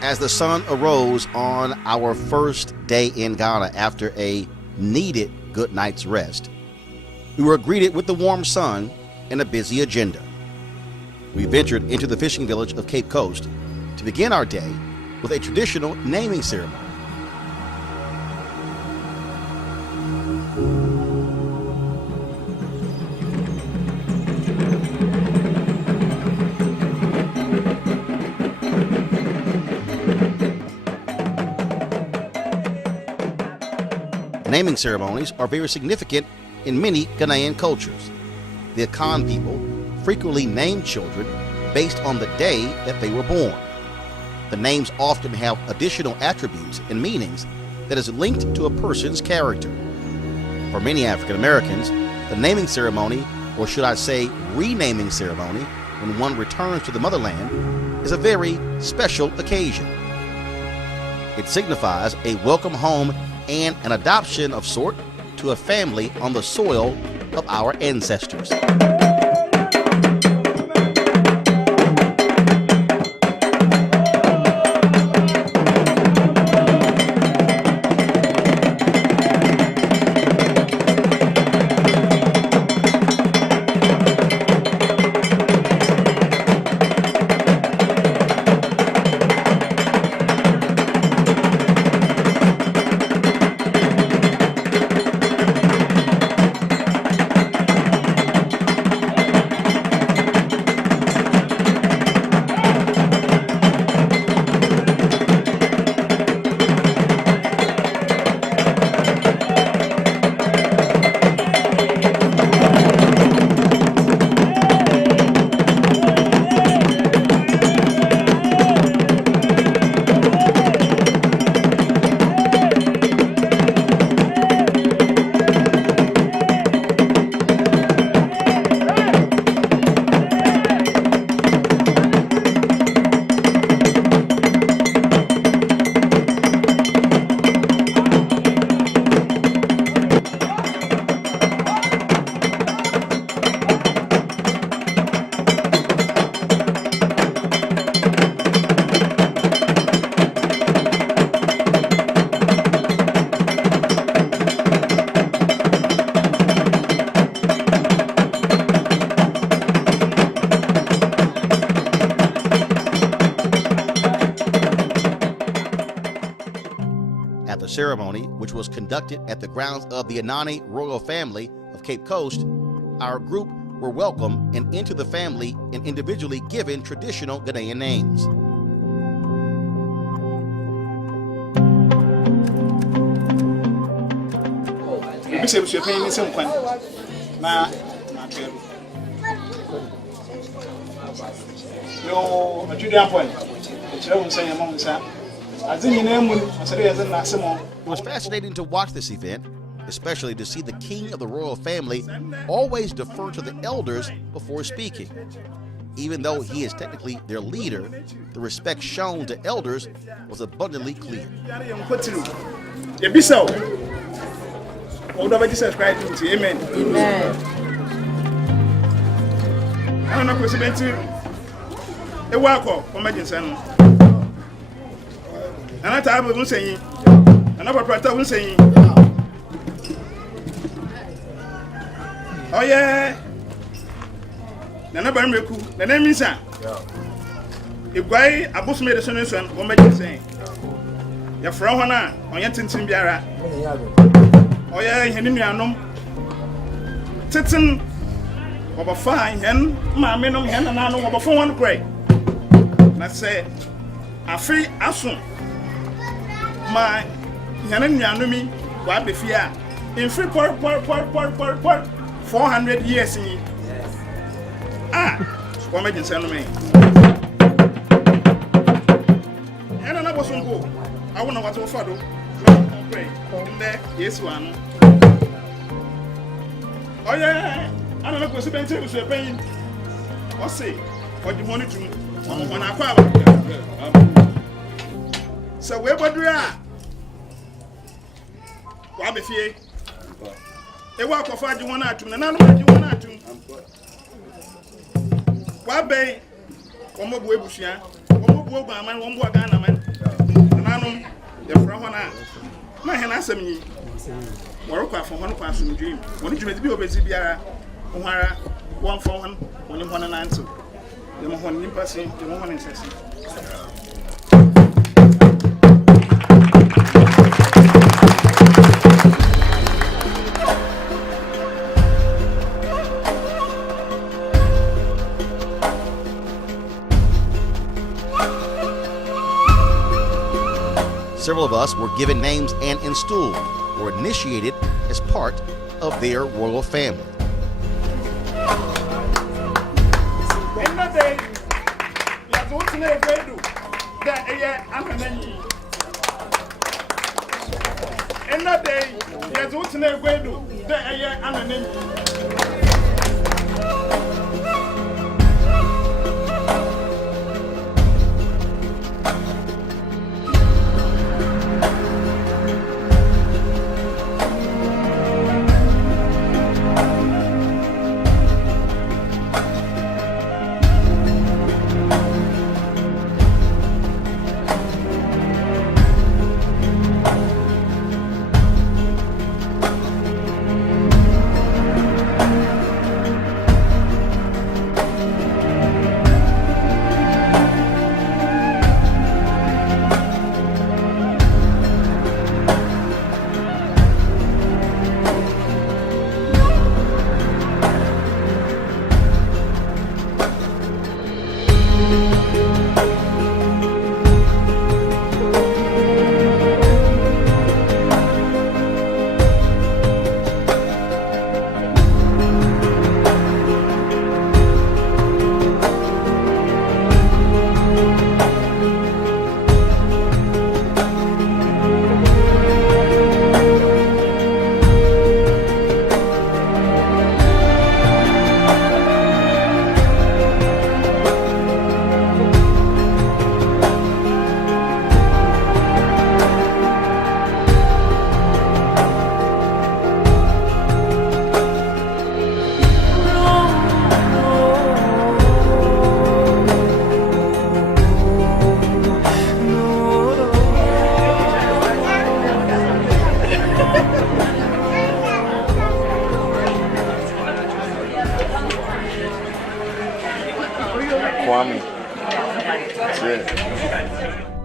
As the sun arose on our first day in Ghana after a needed good night's rest, we were greeted with the warm sun and a busy agenda. We ventured into the fishing village of Cape Coast to begin our day with a traditional naming ceremony. Naming ceremonies are very significant in many Ghanaian cultures. The Akan people frequently name children based on the day that they were born. The names often have additional attributes and meanings that is linked to a person's character. For many African Americans, the naming ceremony, or should I say renaming ceremony, when one returns to the motherland, is a very special occasion. It signifies a welcome home and an adoption of sort to a family on the soil of our ancestors. At the ceremony, which was conducted at the grounds of the Anani royal family of Cape Coast, our group were welcomed and into the family and individually given traditional Ghanaian names. It was fascinating to watch this event, especially to see the king of the royal family always defer to the elders before speaking. Even though he is technically their leader, the respect shown to elders was abundantly clear. Oh yeah. Nana Bamreku, the name is if guy abus made a solution, what make you say? Your Frauana, on your tintin biara. Oh yeah, Henrianum Titin of a fine hen, my minimum hen and I know of a phone great. Let's say a free assume my Henrianumi, what the fear in free port 400 years in what made you send me? And another was on go. I wonder what to follow. Pray. In there, yes, one. Oh, yeah. I don't know what's the bench to paying. What's say? What you want to do? When I call. So, where would you are? What if you? A walk of 5 you want to, and another you want to. Wabe, Omo Buebushia, Omo Buoba, man, one more Ghana man. The Frahona. My hand answer me. Work for one person dream. When you may be obey Biara, O'Hara, 1 for 1, 192. The one in person, the woman in session. Several of us were given names and installed or initiated as part of their royal family.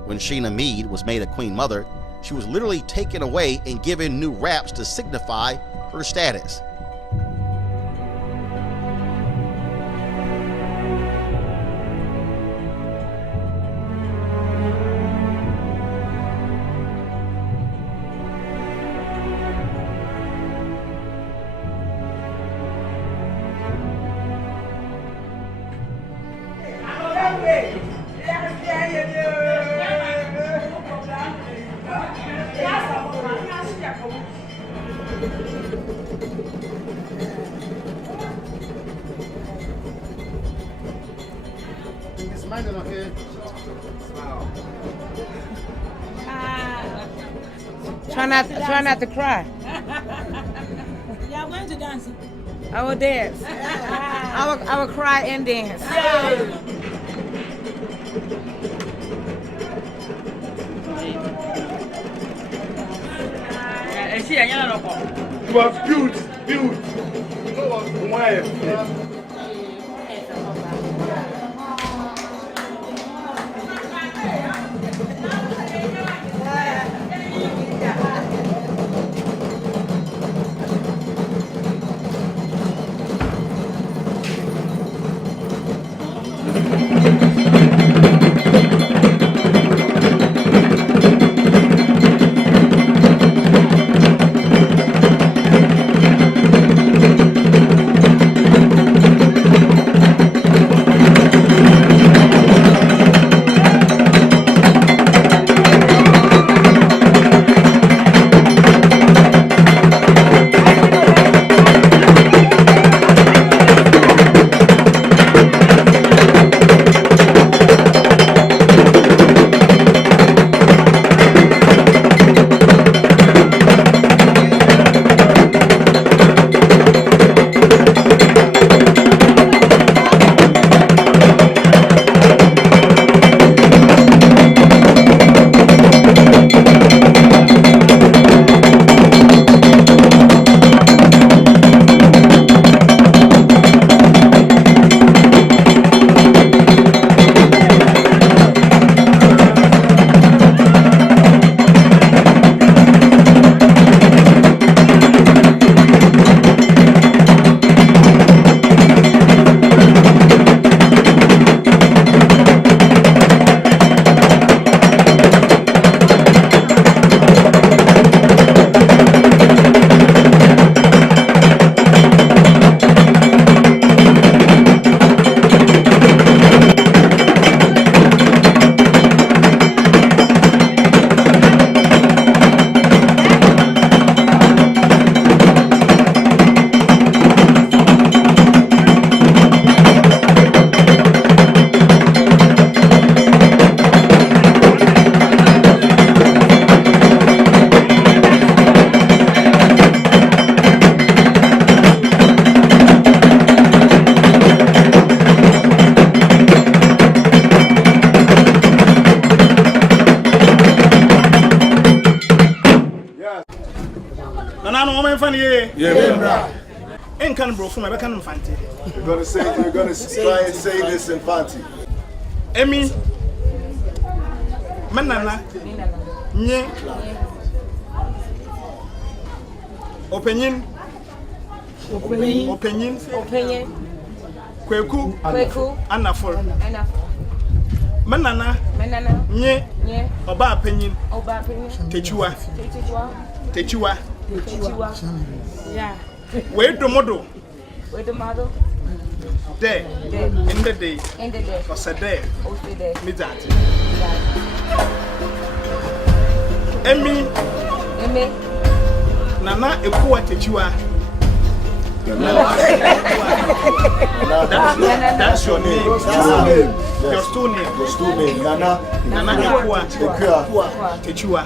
When Sheena Mead was made a Queen Mother, she was literally taken away and given new wraps to signify her status. Try not to cry. Yeah, I'm going to dance. I will dance. I will cry and dance. You are built. You know why? ye. Yeah. Ain't can bro from I can fancy. We're gonna try and say this in Fanti. Emi. Manana. Nye. Opinion. Kweku. Anafor. Manana. Nye. Oba opinion. Techiwa. Yeah. Wait the model. There. In the day. Or said there. Midnight. Emi. Nana Ekuwa Techiwa. That's your name. Your stool name. Nana Ekuwa Techiwa.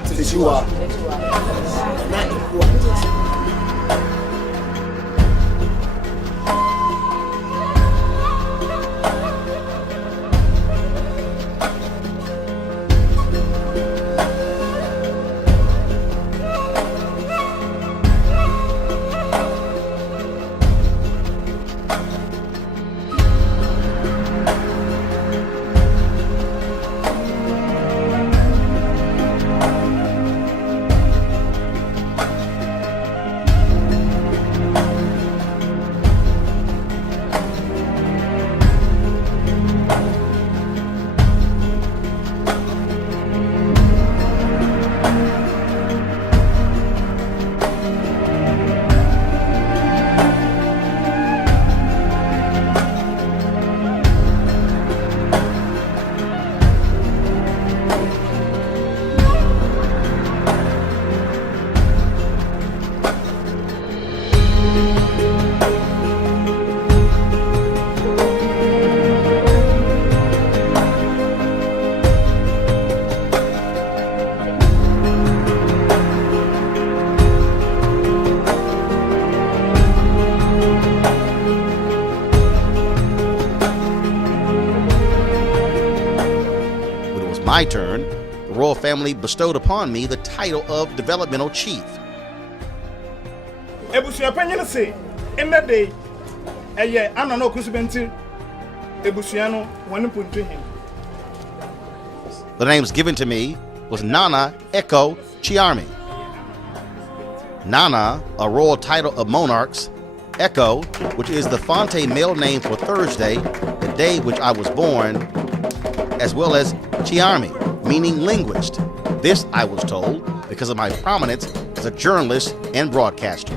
My turn, the royal family bestowed upon me the title of developmental chief. Ebusia panyin say in that day eye anano kusubenti ebusia no wonu puntu him. The names given to me was Nana Echo Chiarmi. Nana, a royal title of monarchs. Echo, which is the Fonte male name for Thursday, the day which I was born, as well as Chiarmi, meaning linguist. This, I was told, because of my prominence as a journalist and broadcaster.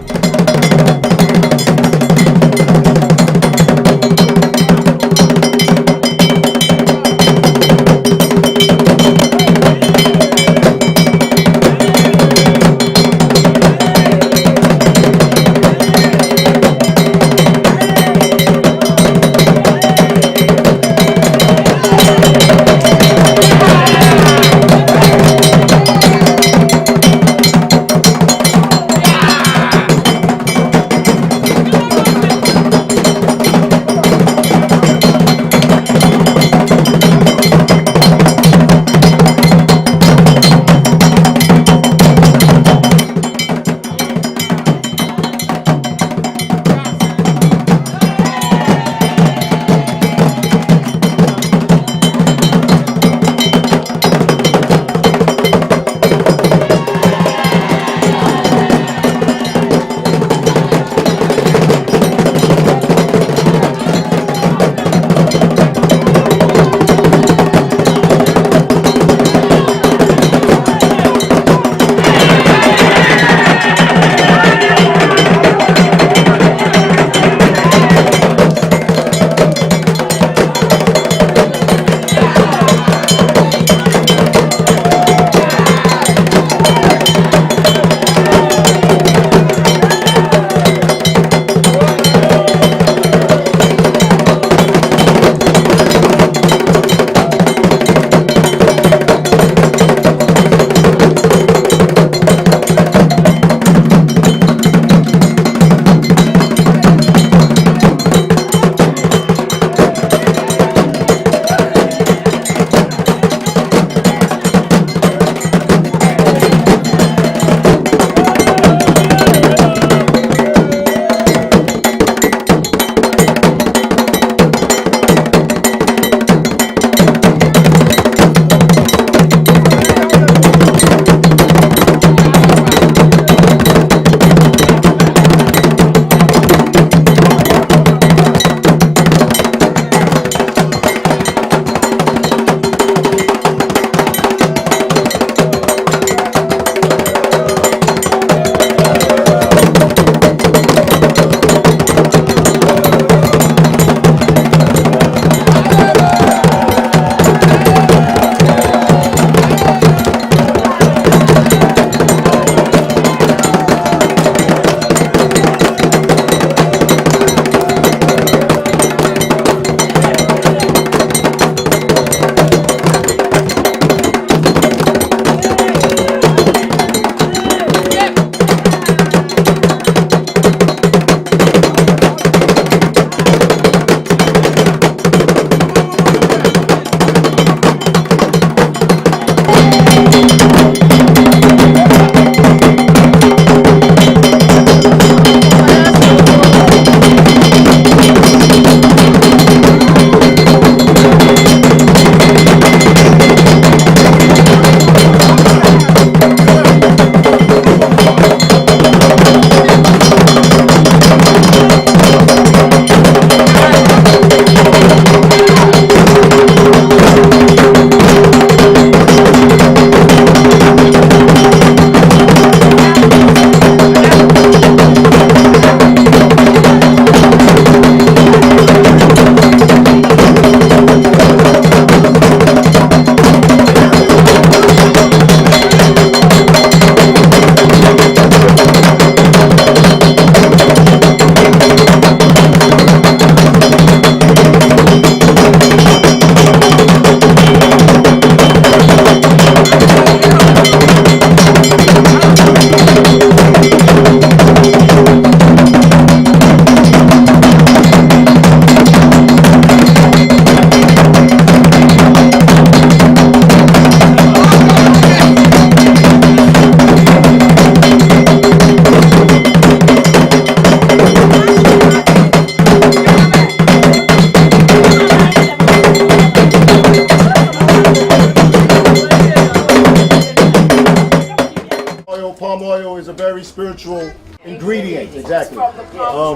very spiritual ingredient, exactly,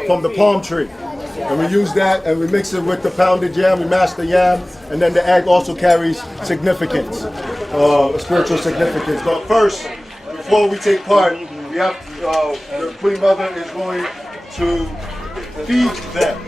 from the palm tree. And we use that and we mix it with the pounded yam, we mash the yam, and then the egg also carries significance, spiritual significance. But first, before we take part, we have the Queen Mother is going to feed them.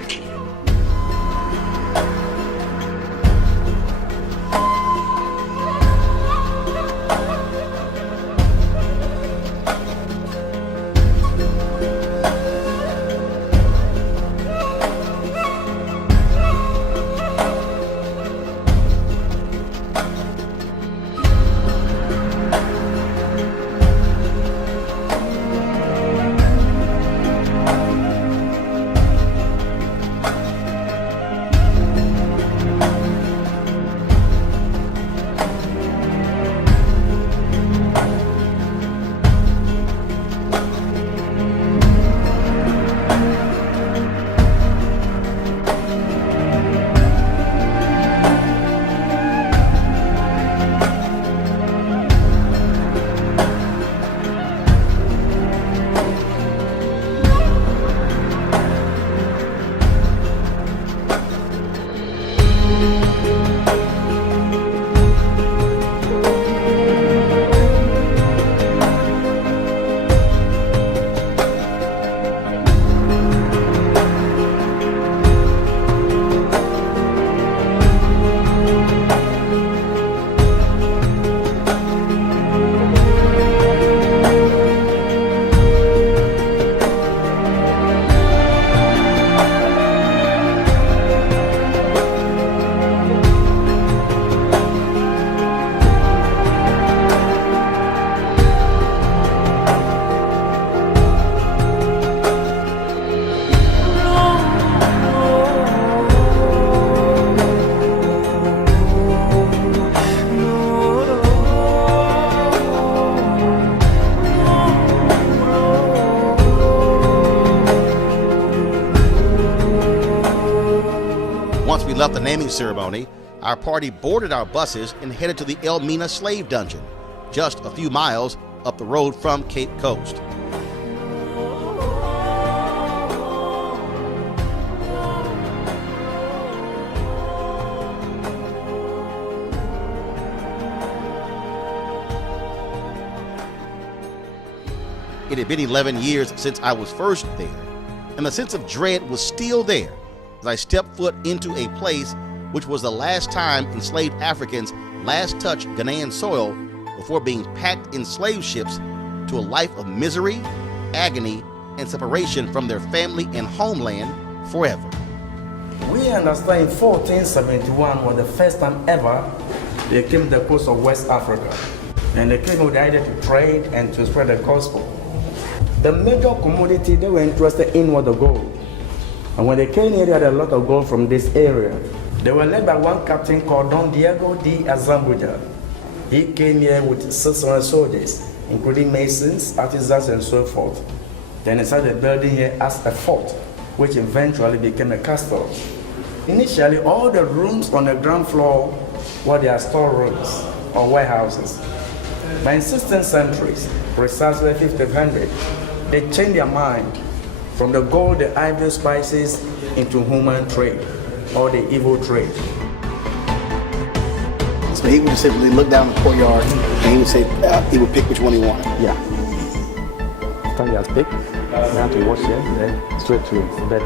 Once we left the naming ceremony, our party boarded our buses and headed to the Elmina slave dungeon, just a few miles up the road from Cape Coast. It had been 11 years since I was first there, and the sense of dread was still there as I stepped foot into a place which was the last time enslaved Africans last touched Ghanaian soil before being packed in slave ships to a life of misery, agony, and separation from their family and homeland forever. We understand in 1471 was the first time ever they came to the coast of West Africa. And they came with the idea to trade and to spread the gospel. The major commodity they were interested in was the gold. And when they came here, they had a lot of gold from this area. They were led by one captain called Don Diego de Azambuja. He came here with 600 soldiers, including masons, artisans, and so forth. Then he started building here as a fort, which eventually became a castle. Initially, all the rooms on the ground floor were their storerooms or warehouses. But in 16th centuries, precisely 1500, they changed their mind from the gold, the ivory, spices into human trade or the evil trade. So he would just simply look down the courtyard and he would say he would pick which one he wanted. Yeah. After he has picked, you have to wash it, then straight to bed.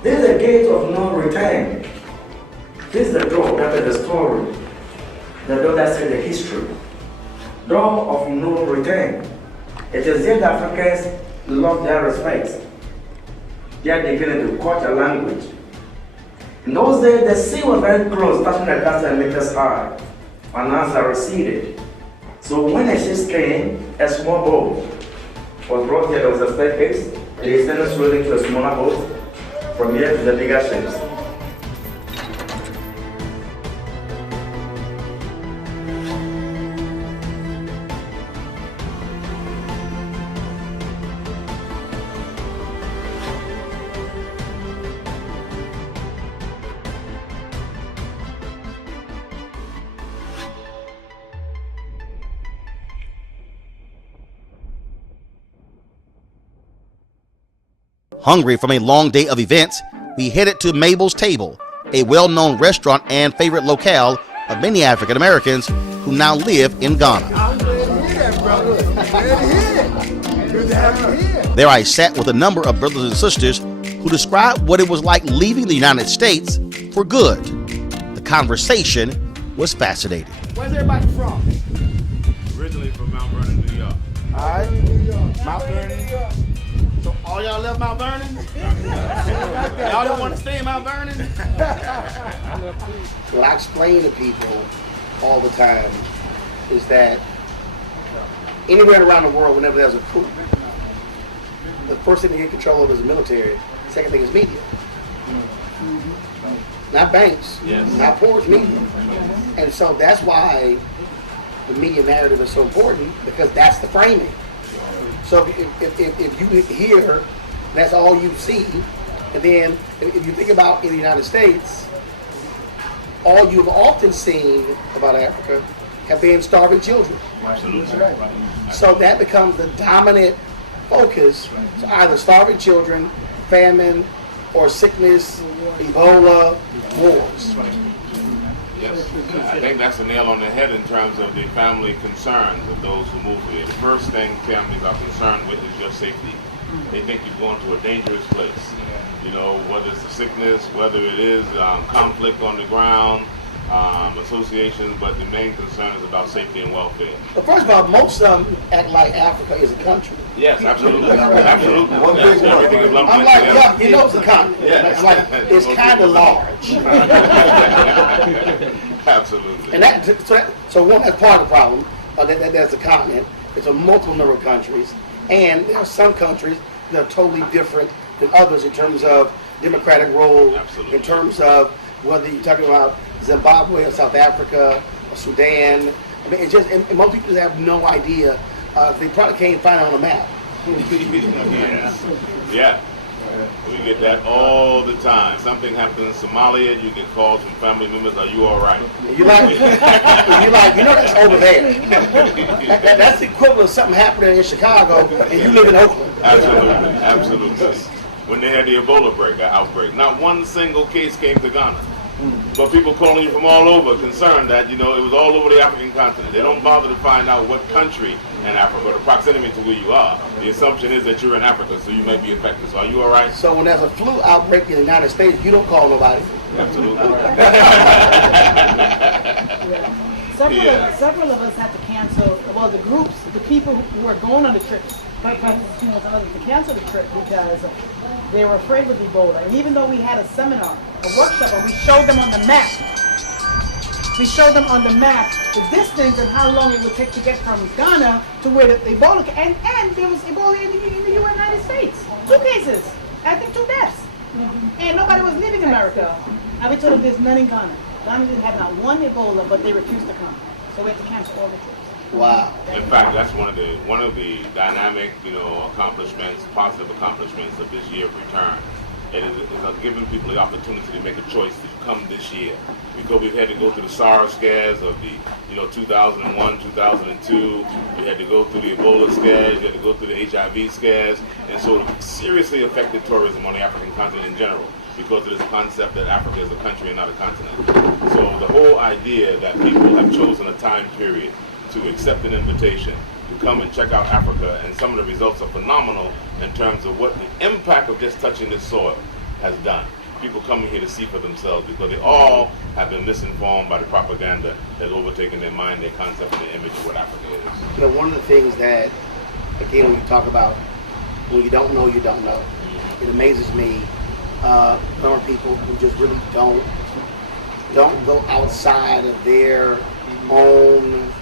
This is the gate of no return. This is the door that is the story. The door that says the history. Door of no return. It is there that Africans lost their respect. They are beginning to culture language. In those days, the sea was very close, touching the castle and Maker's eye. And as I receded, So when a ships came, a small boat was brought here. There was a staircase. They extended slowly to a smaller boat. From here to the bigger ships. Hungry from a long day of events, we headed to Mabel's Table, a well-known restaurant and favorite locale of many African Americans who now live in Ghana. There I sat with a number of brothers and sisters who described what it was like leaving the United States for good. The conversation was fascinating. Where's everybody from? Originally from Mount Vernon, New York. All right. Mount Vernon. So all y'all left Mount Vernon? Y'all don't want to stay in Mount Vernon? What I explain to people all the time is that anywhere around the world, whenever there's a coup, the first thing to get control of is the military. Second thing is media. Not banks, not poor, it's media. And so that's why the media narrative is so important, because that's the framing. So if you hear, that's all you see, and then if you think about in the United States, all you've often seen about Africa have been starving children. Absolutely. So that becomes the dominant focus. So either starving children, famine, or sickness, Ebola, wars. Yes, I think that's a nail on the head in terms of the family concerns of those who move here. The first thing families are concerned with is your safety. They think you're going to a dangerous place. You know, whether it's a sickness, whether it is conflict on the ground, associations, but the main concern is about safety and welfare. But first of all, most of them act like Africa is a country. Yes, absolutely. Absolutely. One big one. Everything is lumped I'm in like, together. yeah, you know it's a continent. Yes. It's like, it's kind of large. Absolutely. And so one, that's part of the problem. That's a continent. It's a multiple number of countries. And there are some countries that are totally different than others in terms of democratic role, Absolutely. in terms of whether you're talking about Zimbabwe or South Africa or Sudan. I mean, it's just, and most people have no idea. They probably can't find it on a map. Yeah. We get that all the time. Something happens in Somalia, you get calls from family members, are you all right? You're like, you know that's over there. That's the equivalent of something happening in Chicago and you live in Oakland. Absolutely, absolutely. When they had the Ebola outbreak, not one single case came to Ghana. But people calling you from all over, concerned that, you know, it was all over the African continent. They don't bother to find out what country in Africa, the proximity to where you are. The assumption is that you're in Africa, so you may be affected. So are you all right? So when there's a flu outbreak in the United States, you don't call nobody. Absolutely. Several of us had to cancel, well, the groups, the people who were going on the trip, to cancel the trip because they were afraid with Ebola. And even though we had a seminar, a workshop, and we showed them on the map, the distance and how long it would take to get from Ghana to where the Ebola, and there was Ebola in the United States. 2 cases, I think 2 deaths. And nobody was leaving America. And we told them there's none in Ghana. Ghana didn't have not one Ebola, but they refused to come. So we had to cancel all the trips. Wow. In fact, that's one of the dynamic, you know, accomplishments, positive accomplishments of this year of return. It is giving people the opportunity to make a choice to come this year. Because we've had to go through the SARS scares of the, 2001, 2002. We had to go through the Ebola scares. We had to go through the HIV scares. And so it seriously affected tourism on the African continent in general, because of this concept that Africa is a country and not a continent. So the whole idea that people have chosen a time period to accept an invitation to come and check out Africa, and some of the results are phenomenal in terms of what the impact of just touching this soil has done. People coming here to see for themselves, because they all have been misinformed by the propaganda that's overtaken their mind, their concept, and their image of what Africa is. One of the things that, again, when you talk about when you don't know, you don't know. It amazes me. There are people who just really don't go outside of their own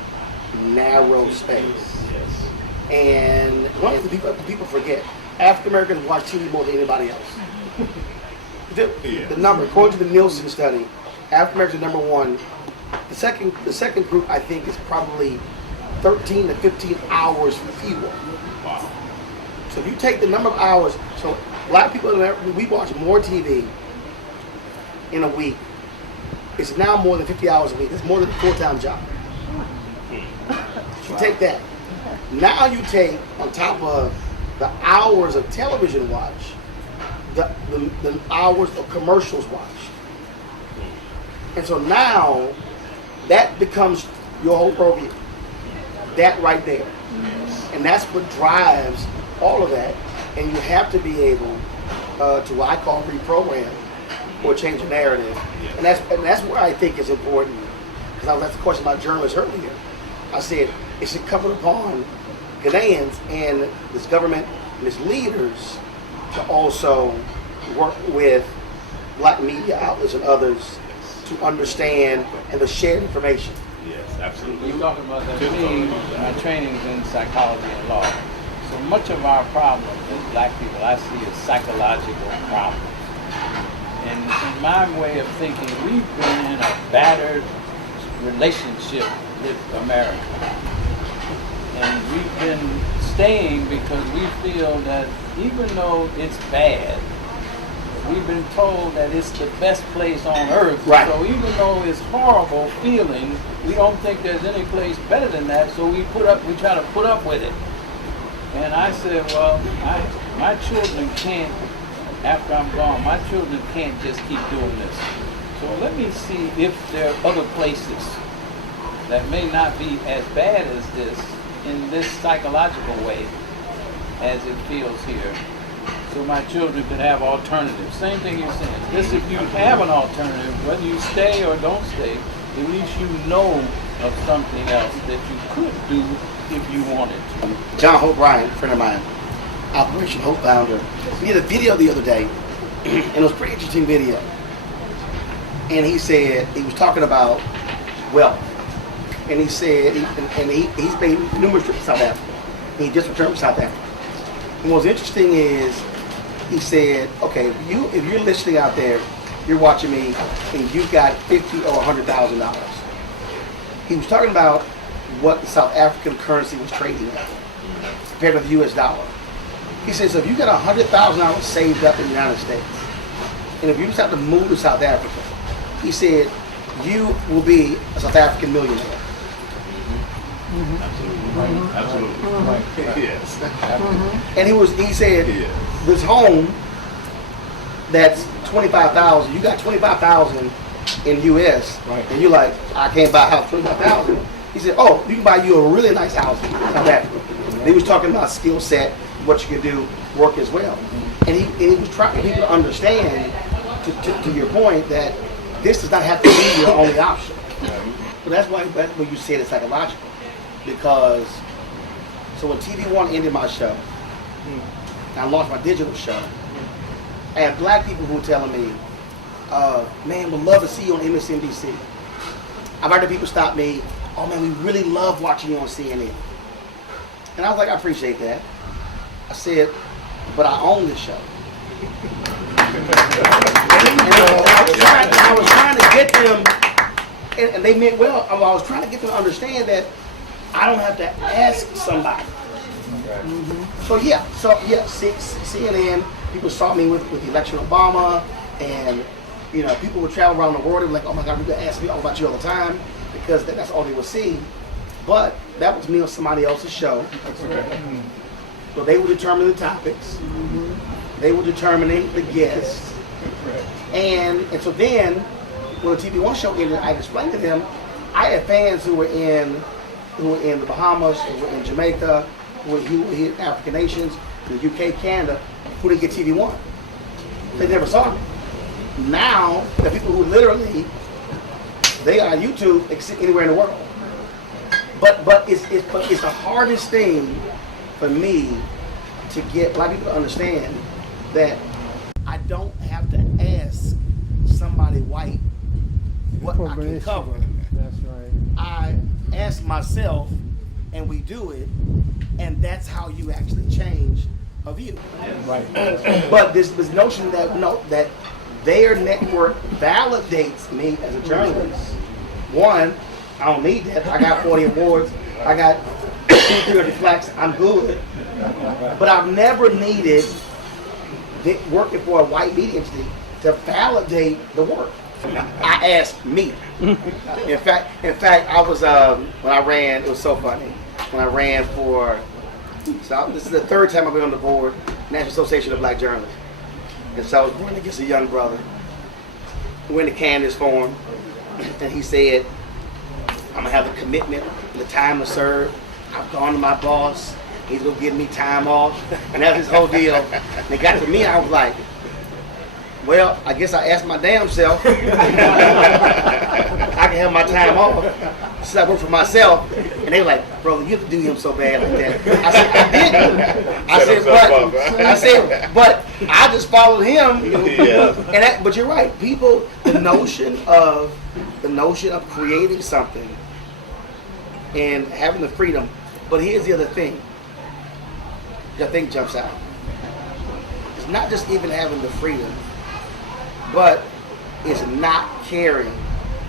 narrow space. And one of the people forget, African Americans watch TV more than anybody else. The number, according to the Nielsen study, African Americans are number one. The second group, I think, is probably 13 to 15 hours fewer. Wow. So if you take the number of hours, so black people, we watch more TV in a week. It's now more than 50 hours a week. It's more than a full-time job. So you take that. Now you take, on top of the hours of television watch, the hours of commercials watch. And so now, that becomes your whole program. That right there. And that's what drives all of that. And you have to be able to what I call reprogram or change the narrative. And that's where I think is important. Because I was asked a question about journalists earlier. I said, it's incumbent upon Ghanaians and this government and its leaders to also work with black media outlets and others to understand and to share information. Yes, absolutely. You're talking about that. Me, my training's in psychology and law. So much of our problem as black people, I see as psychological problems. And in my way of thinking, we've been in a battered relationship with America. And we've been staying because we feel that even though it's bad, we've been told that it's the best place on earth. Right. So even though it's horrible feeling, we don't think there's any place better than that. So we try to put up with it. And I said, well, my children can't, after I'm gone, my children can't just keep doing this. So let me see if there are other places that may not be as bad as this in this psychological way as it feels here. So my children can have alternatives. Same thing you're saying. This, if you have an alternative, whether you stay or don't stay, at least you know of something else that you could do if you wanted to. John Hope Bryant, a friend of mine, Operation Hope founder, he did a video the other day, and it was a pretty interesting video. And he said, he was talking about wealth. And he said, he's made numerous trips to South Africa. He just returned from South Africa. And what's interesting is, he said, okay, if you're listening out there, you're watching me, and you've got $50,000 or $100,000. He was talking about what the South African currency was trading at compared to the U.S. dollar. He says, so if you got $100,000 saved up in the United States, and if you just have to move to South Africa, he said, you will be a South African millionaire. Absolutely. Right. Absolutely. Right. Yes. And he said, this home that's $25,000, you got $25,000 in US, right, and you're like, I can't buy a house for $25,000. He said, oh, you can buy you a really nice house in South Africa. And he was talking about skill set, what you can do, work as well. And he was trying people to understand, to your point, that this does not have to be your only option. But that's why you said it's psychological. Because, so when TV One ended my show, and I launched my digital show, I had black people who were telling me, man, we'd love to see you on MSNBC. I've heard people stop me, oh man, we really love watching you on CNN. And I was like, I appreciate that. I said, but I own this show. I was trying to get them, and they meant well, I was trying to get them to understand that I don't have to ask somebody. So CNN, people saw me with the election of Obama, and people would travel around the world and be like, oh my God, you're gonna ask me all about you all the time, because that's all they would see. But that was me on somebody else's show. So they would determine the topics. They were determining the guests. And so then, when the TV One show ended, I explained to them, I had fans who were in the Bahamas, who were in Jamaica, who were here in African nations, in the UK, Canada, who didn't get TV One. They never saw me. Now, the people who literally, they are on YouTube anywhere in the world. But it's the hardest thing for me to get black people to understand that I don't have to ask somebody white what I can cover. That's right. ask myself, and we do it, and that's how you actually change a view. Right. But this notion that that their network validates me as a journalist. One, I don't need that. I got 40 awards. I got 230 plaques. I'm good. But I've never needed working for a white media entity to validate the work. I asked me. In fact, I was when I ran. It was so funny when I ran for. So this is the third time I've been on the board, National Association of Black Journalists. And so I was running against a young brother. We went to Candace for him, and he said, "I'm gonna have the commitment and the time to serve. I've gone to my boss. He's gonna give me time off," and that's his whole deal. And it got to me, I was like, well, I guess I asked my damn self. I can have my time off. So I work for myself. And they were like, brother, you have to do him so bad like that. I said, I didn't. I said, but I just followed him. And but you're right. People, the notion of creating something and having the freedom. But here's the other thing. The thing jumps out. It's not just even having the freedom, but it's not caring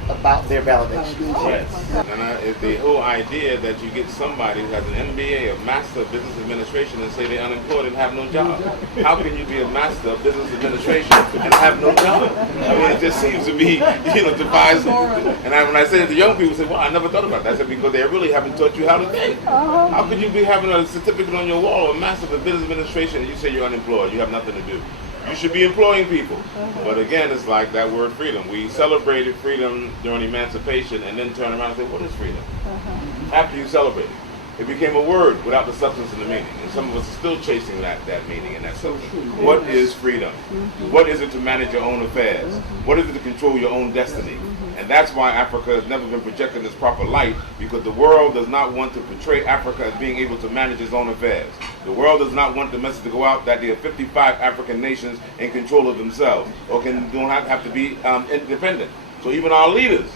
about their validation. Yes. And it's the whole idea that you get somebody who has an MBA, a Master of Business Administration, and say they're unemployed and have no job. How can you be a Master of Business Administration and have no job? I mean, it just seems to be, devised. And when I say it to young people, say, well, I never thought about that. I said, because they really haven't taught you how to think. How could you be having a certificate on your wall, a Master of Business Administration, and you say you're unemployed, you have nothing to do? You should be employing people. But again, it's like that word freedom. We celebrated freedom during emancipation and then turn around and say, what is freedom? After you celebrate it. It became a word without the substance and the meaning. And some of us are still chasing that meaning and that substance. What is freedom? What is it to manage your own affairs? What is it to control your own destiny? And that's why Africa has never been projected in its proper light, because the world does not want to portray Africa as being able to manage its own affairs. The world does not want the message to go out that there are 55 African nations in control of themselves, or don't have to be independent. So even our leaders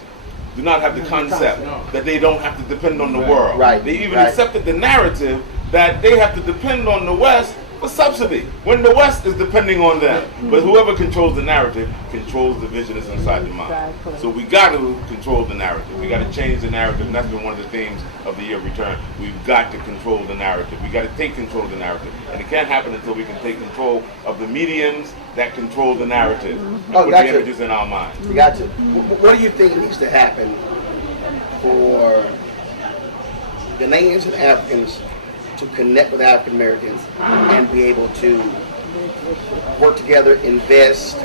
do not have the concept that they don't have to depend on the world. Right. They even accepted the narrative that they have to depend on the West for subsidy, when the West is depending on them. But whoever controls the narrative controls the vision that's inside the mind. So we got to control the narrative. We got to change the narrative, and that's been one of the themes of the year of return. We've got to control the narrative. We got to take control of the narrative, and it can't happen until we can take control of the mediums that control the narrative, with the images in our mind. You got to. What do you think needs to happen for Ghanaians and Africans to connect with African Americans and be able to work together, invest?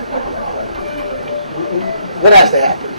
What has to happen?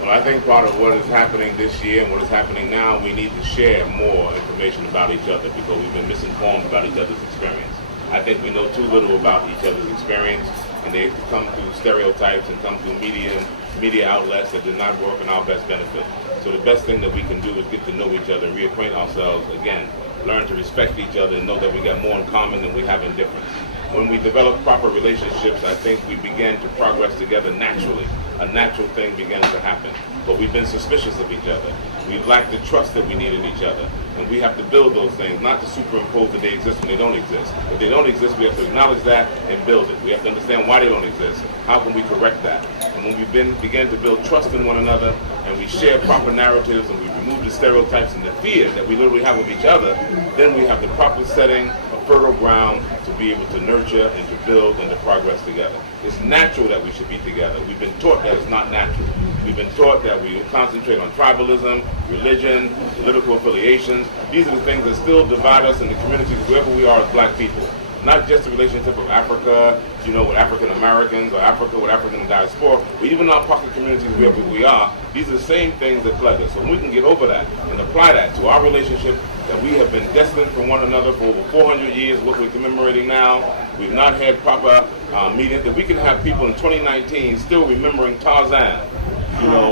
Well, I think part of what is happening this year and what is happening now, we need to share more information about each other, because we've been misinformed about each other's experience. I think we know too little about each other's experience, and they come through stereotypes and come through media outlets that do not work in our best benefit. So the best thing that we can do is get to know each other and reacquaint ourselves again. Learn to respect each other and know that we got more in common than we have in difference. When we develop proper relationships, I think we begin to progress together naturally. A natural thing begins to happen. But we've been suspicious of each other. We've lacked the trust that we need in each other. And we have to build those things, not to superimpose that they exist when they don't exist. If they don't exist, we have to acknowledge that and build it. We have to understand why they don't exist. How can we correct that? And when we begin to build trust in one another, and we share proper narratives, and we remove the stereotypes and the fear that we literally have of each other, then we have the proper setting, a fertile ground to be able to nurture and to build and to progress together. It's natural that we should be together. We've been taught that it's not natural. We've been taught that we concentrate on tribalism, religion, political affiliations. These are the things that still divide us in the communities wherever we are as black people. Not just the relationship of Africa, with African Americans, or Africa with African diaspora, but even our pocket communities wherever we are. These are the same things that plague us. So when we can get over that and apply that to our relationship, that we have been destined for one another for over 400 years, what we're commemorating now. We've not had proper meetings. That we can have people in 2019 still remembering Tarzan,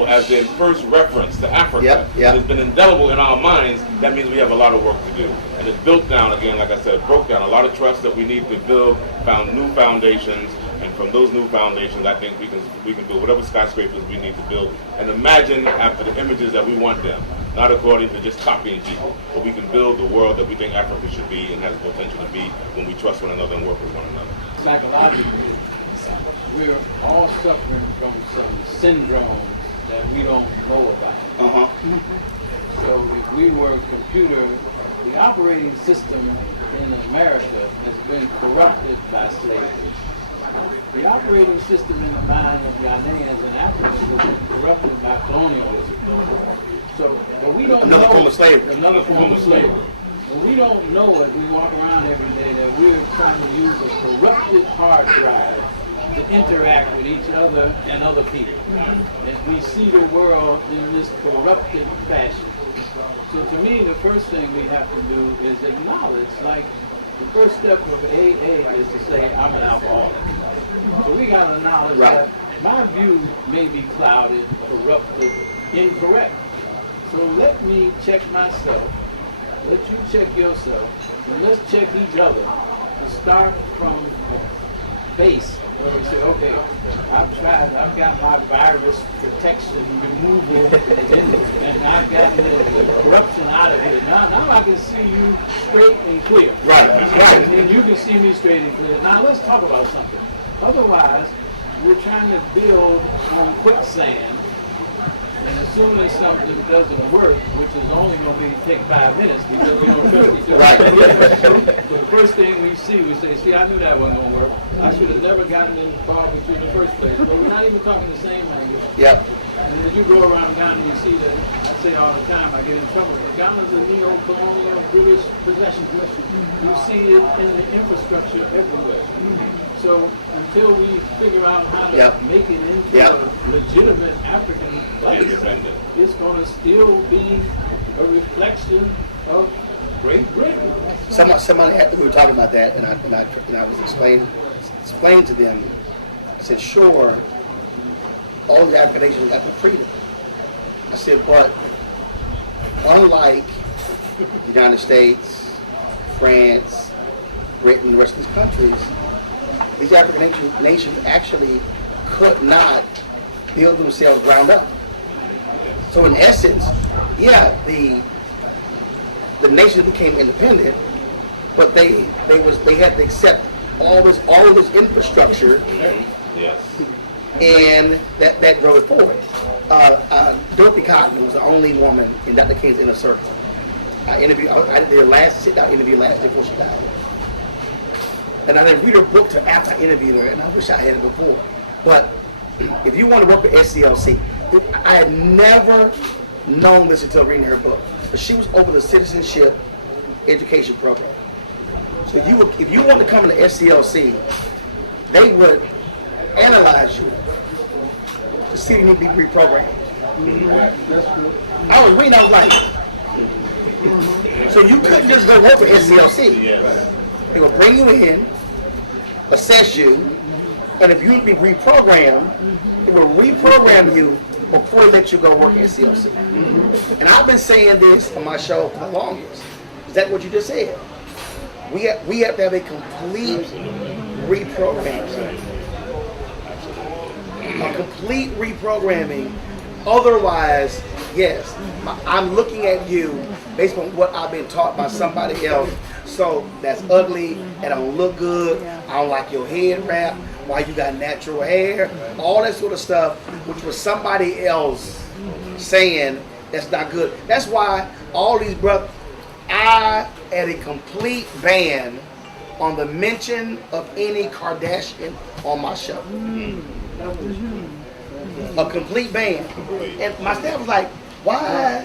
as their first reference to Africa. It's been indelible in our minds. That means we have a lot of work to do. And it's built down, again, like I said, broke down a lot of trust that we need to build, found new foundations, And from those new foundations, I think we can build whatever skyscrapers we need to build, and imagine after the images that we want them, not according to just copying people, but we can build the world that we think Africa should be and has the potential to be when we trust one another and work with one another. Psychologically, we're all suffering from some syndromes that we don't know about. So if we were computer, the operating system in America has been corrupted by slavery. The operating system in the mind of Ghanaians and Africans has been corrupted by colonialism. So, but we don't know. Another form of slavery. Another form of slavery. But we don't know as we walk around every day that we're trying to use a corrupted hard drive to interact with each other and other people. And we see the world in this corrupted fashion. So to me, the first thing we have to do is acknowledge, like, the first step of AA is to say, I'm an alcoholic. So we got to acknowledge that my view may be clouded, corrupted, incorrect. So let me check myself, let you check yourself, and let's check each other and start from a base where we say, okay, I've got my virus protection removal and I've gotten the corruption out of it. Now I can see you straight and clear. Right. And you can see me straight and clear. Now let's talk about something. Otherwise, we're trying to build on quicksand, and as soon as something doesn't work, which is only going to take 5 minutes because we don't trust each other. Right. So the first thing we say, see, I knew that wasn't going to work. I should have never gotten involved with you in the first place. But we're not even talking the same language. Yep. And as you go around Ghana, you see that, I say all the time, I get in trouble. Ghana's a neo-colonial British possession. You see it in the infrastructure everywhere. So until we figure out how to make it into a legitimate African place, it's going to still be a reflection of Great Britain. Somebody we were talking about that, and I was explaining to them. I said, sure, all the African nations got the freedom. I said, but unlike the United States, France, Britain, the rest of these countries, these African nations actually could not build themselves ground up. So in essence, the nation became independent, but they had to accept all of this infrastructure, and that drove it forward. Dorothy Cotton was the only woman in Dr. King's inner circle. I did their last sit-down interview last year before she died. And I didn't read her book till after I interviewed her, and I wish I had it before. But if you want to work with SCLC, I had never known this until reading her book. But she was over the citizenship education program. So if you want to come to SCLC, they would analyze you to see if you need to be reprogrammed. That's cool. I was reading, I was like, so you couldn't just go work for SCLC. They will bring you in, assess you, and if you need to be reprogrammed, it will reprogram you before they let you go work at SCLC. And I've been saying this on my show for the longest. Is that what you just said? We have to have a complete reprogramming. A complete reprogramming. Otherwise, yes, I'm looking at you based on what I've been taught by somebody else. So that's ugly, and don't look good. I don't like your head wrap. Why you got natural hair? All that sort of stuff, which was somebody else saying that's not good. That's why all these brothers, I had a complete ban on the mention of any Kardashian on my show. A complete ban. And my staff was like, why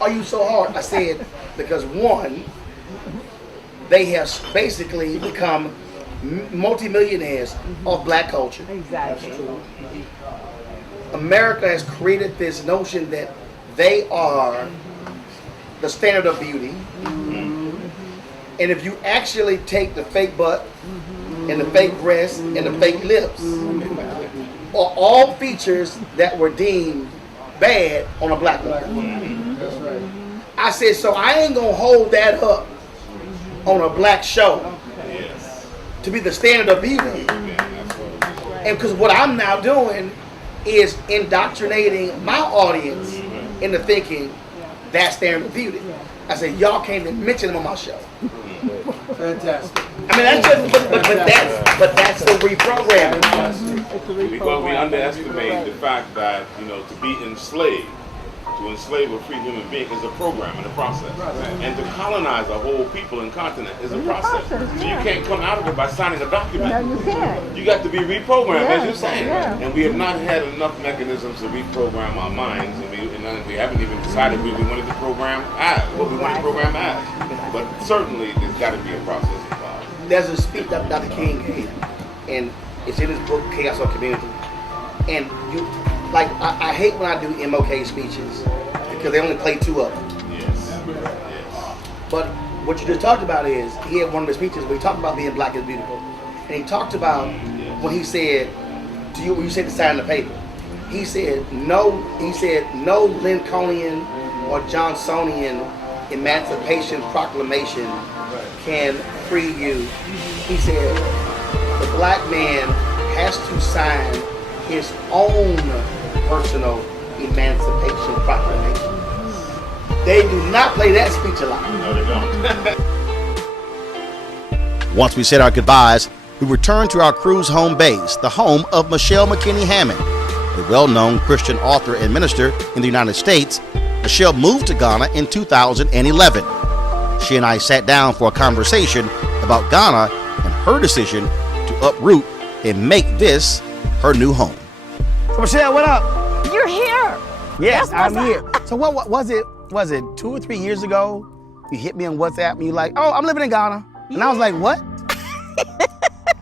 are you so hard? I said, because one, they have basically become multimillionaires of black culture. Exactly. America has created this notion that they are the standard of beauty. And if you actually take the fake butt and the fake breasts and the fake lips, are all features that were deemed bad on a black woman. That's right. I said, so I ain't gonna hold that up on a black show to be the standard of beauty. And because what I'm now doing is indoctrinating my audience into thinking that's their beauty. I said, y'all can't even mention them on my show. Fantastic. I mean, that's just, but that's the reprogramming. Because we underestimate the fact that, you know, to be enslaved, to enslave a free human being is a program and a process. And to colonize a whole people and continent is a process. So you can't come out of it by signing a document. No, you can't. You got to be reprogrammed, as you're saying. Yeah. And we have not had enough mechanisms to reprogram our minds, and we haven't even decided what we wanted to program as, what we want to program as. But certainly there's got to be a process involved. There's a speech that Dr. King gave, and it's in his book, Chaos or Community. And you, like, I hate when I do MLK speeches because they only play 2 of them. Yes. But what you just talked about is, he had one of the speeches where he talked about being black is beautiful. And he talked about when he said, to you, when you said to sign the paper, he said no Lincolnian or Johnsonian Emancipation Proclamation can free you. He said the black man has to sign his own personal Emancipation Proclamation. They do not play that speech a lot. No, they don't. Once we said our goodbyes, we returned to our cruise home base, the home of Michelle McKinney Hammond, a well-known Christian author and minister in the United States. Michelle moved to Ghana in 2011. She and I sat down for a conversation about Ghana and her decision to uproot and make this her new home. So Michelle, what up? You're here. Yes, That's I'm what's here. So what was it? Was it 2 or 3 years ago? You hit me on WhatsApp and you like, oh, I'm living in Ghana. And I was like, what?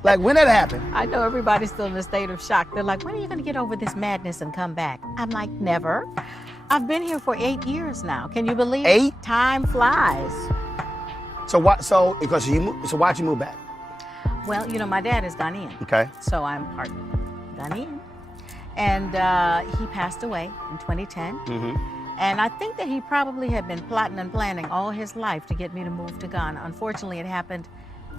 Like, when did that happen? I know everybody's still in a state of shock. They're like, when are you going to get over this madness and come back? I'm like, never. I've been here for 8 years now. Can you believe 8? it? Time flies. So what? So because so why'd you move back? Well, you know, my dad is Ghanaian. Okay. So I'm part Ghanaian. And he passed away in 2010. Mm-hmm. And I think that he probably had been plotting and planning all his life to get me to move to Ghana. Unfortunately, it happened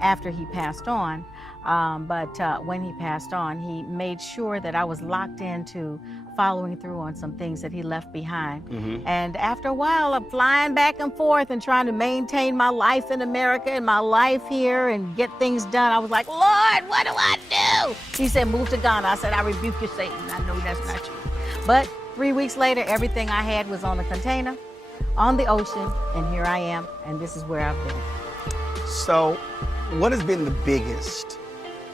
after he passed on. But when he passed on, he made sure that I was locked into following through on some things that he left behind. Mm-hmm. And after a while of flying back and forth and trying to maintain my life in America and my life here and get things done, I was like, Lord, what do I do? He said, move to Ghana. I said, I rebuke you, Satan. I know that's not you. But 3 weeks later, everything I had was on a container, on the ocean, and here I am, and this is where I've been. So what has been the biggest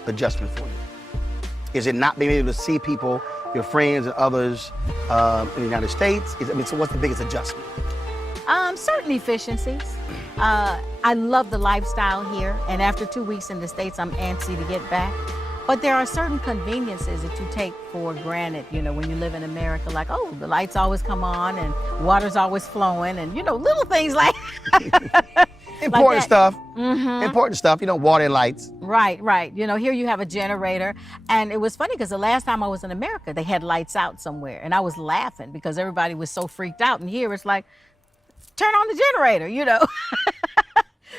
adjustment for you? Is it not being able to see people, your friends and others in the United States? So what's the biggest adjustment? Certain efficiencies. I love the lifestyle here, and after 2 weeks in the States, I'm antsy to get back. But there are certain conveniences that you take for granted, you know, when you live in America, like, oh, the lights always come on and water's always flowing and, you know, little things like Important stuff. Mm-hmm. Important stuff. You know, water and lights. Right, right. You know, here you have a generator. And it was funny because the last time I was in America, they had lights out somewhere. And I was laughing because everybody was so freaked out. And here it's like, turn on the generator, you know.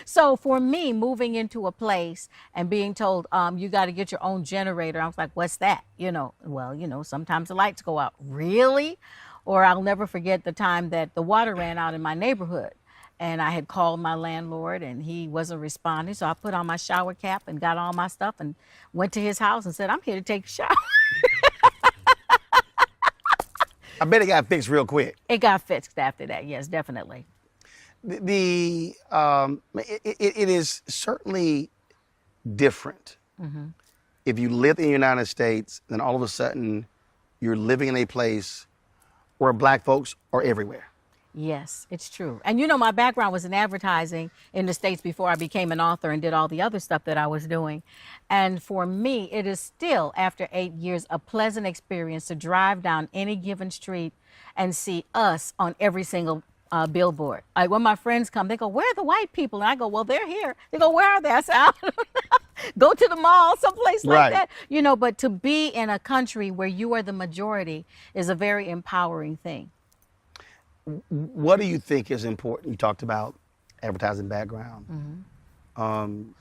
So for me, moving into a place and being told, you got to get your own generator, I was like, what's that? You know, well, you know, sometimes the lights go out. Really? Or I'll never forget the time that the water ran out in my neighborhood. And I had called my landlord and he wasn't responding. So I put on my shower cap and got all my stuff and went to his house and said, I'm here to take a shower. I bet it got fixed real quick. It got fixed after that. Yes, definitely. It is certainly different if you live in the United States, then all of a sudden you're living in a place where black folks are everywhere. Yes, it's true. And you know, my background was in advertising in the States before I became an author and did all the other stuff that I was doing. And for me, it is still, after 8 years, a pleasant experience to drive down any given street and see us on every single billboard. Like when my friends come, they go, where are the white people? And I go, well, they're here. They go, where are they? I said, go to the mall, someplace like that. You know, but to be in a country where you are the majority is a very empowering thing. What do you think is important? You talked about advertising background. Do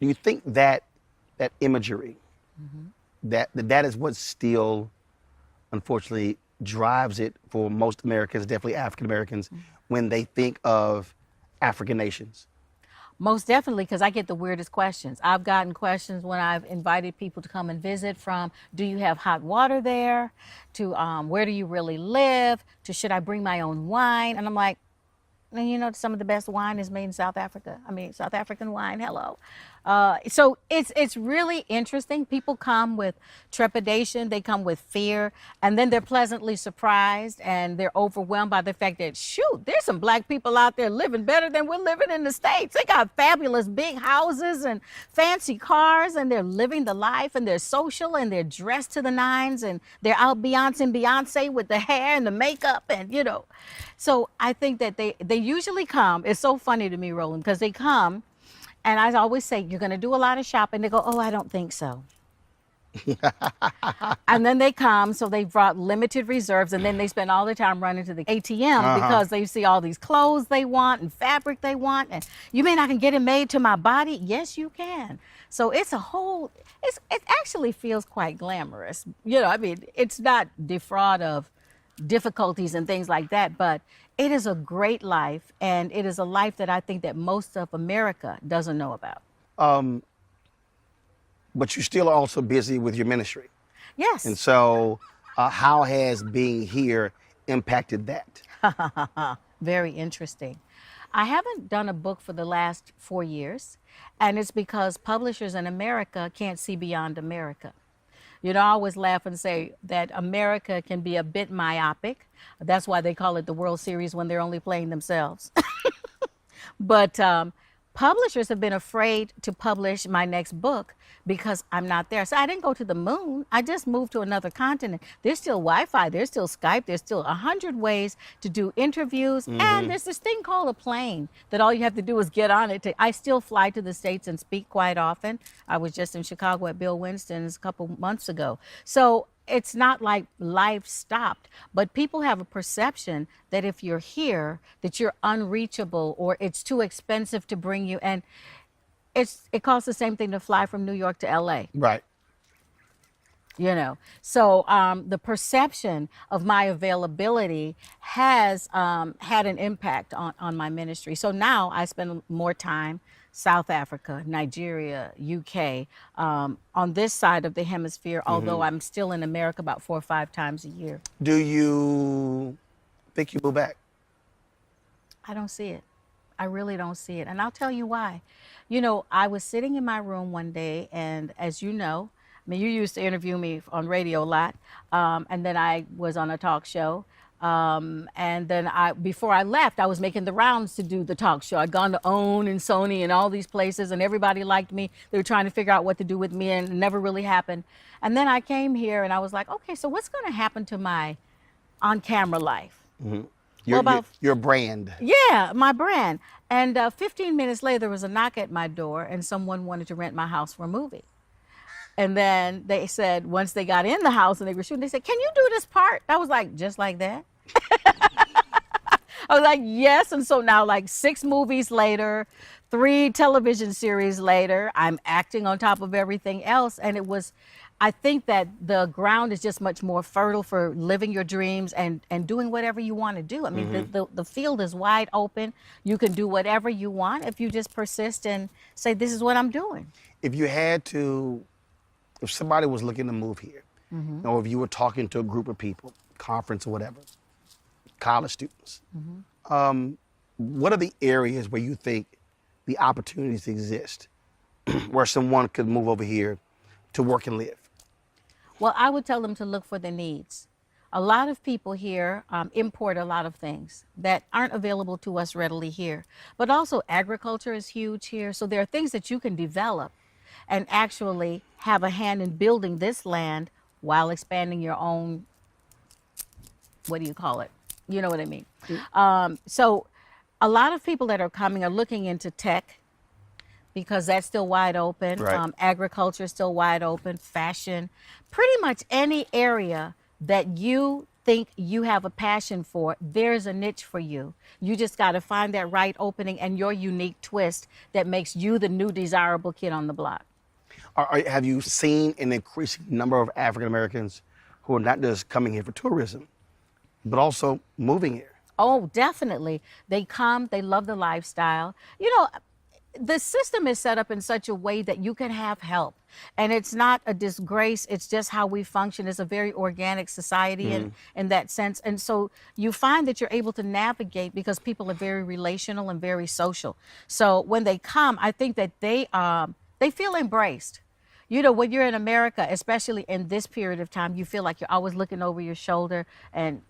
you think that imagery that is what still, unfortunately, drives it for most Americans, definitely African Americans, when they think of African nations. Most definitely, because I get the weirdest questions. I've gotten questions when I've invited people to come and visit, from do you have hot water there, to where do you really live, to should I bring my own wine? And I'm like, and you know, some of the best wine is made in South Africa. I mean, South African wine, hello. So it's really interesting. People come with trepidation, they come with fear, and then they're pleasantly surprised and they're overwhelmed by the fact that, shoot, there's some black people out there living better than we're living in the States. They got fabulous big houses and fancy cars, and they're living the life, and they're social, and they're dressed to the nines, and they're out Beyonce with the hair and the makeup, and you know. So I think that they usually come. It's so funny to me, Roland, because they come, and I always say, you're going to do a lot of shopping. They go, oh, I don't think so. And then they come, so they brought limited reserves, and then they spend all the time running to the ATM because they see all these clothes they want and fabric they want. And you mean I can get it made to my body? Yes, you can. So it's a whole, it actually feels quite glamorous. You know, I mean, it's not defraud of difficulties and things like that, but it is a great life, and it is a life that I think that most of America doesn't know about. But you're still also busy with your ministry. Yes. And so how has being here impacted that? Very interesting. I haven't done a book for the last 4 years, and it's because publishers in America can't see beyond America. You know, I always laugh and say that America can be a bit myopic. That's why they call it the World Series when they're only playing themselves. But publishers have been afraid to publish my next book because I'm not there. So I didn't go to the moon. I just moved to another continent. There's still Wi-Fi. There's still Skype. There's still 100 ways to do interviews. And there's this thing called a plane that all you have to do is get on it. I still fly to the States and speak quite often. I was just in Chicago at Bill Winston's a couple months ago. So it's not like life stopped, but people have a perception that if you're here, that you're unreachable or it's too expensive to bring you. And it costs the same thing to fly from New York to LA. Right. You know, so the perception of my availability has had an impact on my ministry. So now I spend more time South Africa, Nigeria, UK, on this side of the hemisphere, although I'm still in America about 4 or 5 times a year. Do you think you move back? I don't see it. I really don't see it. And I'll tell you why. You know, I was sitting in my room one day, and as you know, I mean, you used to interview me on radio a lot, and then I was on a talk show. And then before I left, I was making the rounds to do the talk show. I'd gone to OWN and Sony and all these places, and everybody liked me. They were trying to figure out what to do with me, and it never really happened. And then I came here, and I was like, okay, so what's going to happen to my on-camera life? Your brand. Yeah, my brand. And 15 minutes later, there was a knock at my door, and someone wanted to rent my house for a movie. And then they said, once they got in the house and they were shooting, they said, can you do this part? I was like, just like that? I was like, yes. And so now, like 6 movies later, 3 television series later, I'm acting on top of everything else. And it was, I think that the ground is just much more fertile for living your dreams and doing whatever you want to do. I mean, the field is wide open. You can do whatever you want if you just persist and say, this is what I'm doing. If you had to, if somebody was looking to move here, or if you were talking to a group of people, conference or whatever, college students, what are the areas where you think the opportunities exist where someone could move over here to work and live? Well, I would tell them to look for the needs. A lot of people here import a lot of things that aren't available to us readily here. But also agriculture is huge here. So there are things that you can develop and actually have a hand in building this land while expanding your own, what do you call it? You know what I mean? So a lot of people that are coming are looking into tech because that's still wide open. Right. Agriculture is still wide open, fashion, pretty much any area that you think you have a passion for, there's a niche for you. You just got to find that right opening and your unique twist that makes you the new desirable kid on the block. Have you seen an increasing number of African Americans who are not just coming here for tourism, but also moving here? Oh, definitely. They come, they love the lifestyle. You know, the system is set up in such a way that you can have help. And it's not a disgrace. It's just how we function. It's a very organic society in that sense. And so you find that you're able to navigate because people are very relational and very social. So when they come, I think that they feel embraced. You know, when you're in America, especially in this period of time, you feel like you're always looking over your shoulder and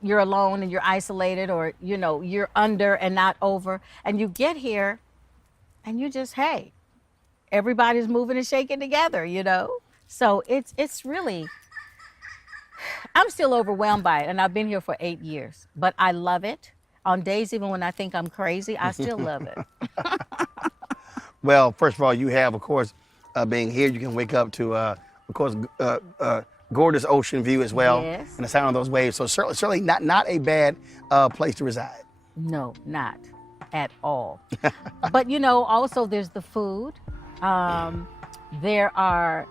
you're alone and you're isolated, or, you know, you're under and not over. And you get here and you just, hey, everybody's moving and shaking together, you know? So it's really, I'm still overwhelmed by it. And I've been here for 8 years, but I love it. On days even when I think I'm crazy, I still love it. Well, first of all, you have, of course, being here, you can wake up to, of course, gorgeous ocean view as well. Yes. And the sound of those waves. So certainly not a bad place to reside. No, not at all. But, you know, also there's the food. There are,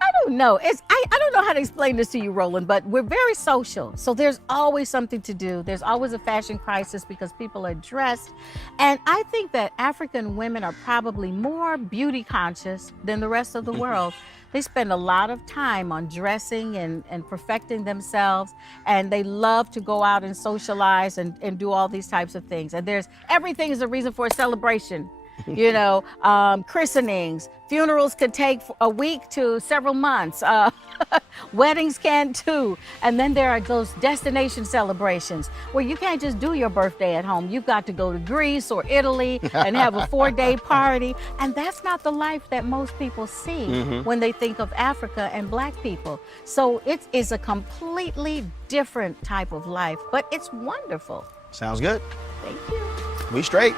I don't know. I don't know how to explain this to you, Roland, but we're very social. So there's always something to do. There's always a fashion crisis because people are dressed. And I think that African women are probably more beauty conscious than the rest of the world. They spend a lot of time on dressing and perfecting themselves, and they love to go out and socialize and do all these types of things. And everything is a reason for a celebration. You know, christenings, funerals could take a week to several months. Weddings can too. And then there are those destination celebrations where you can't just do your birthday at home. You've got to go to Greece or Italy and have a 4-day party. And that's not the life that most people see when they think of Africa and Black people. So it is a completely different type of life, but it's wonderful. Sounds good. Thank you. We straight.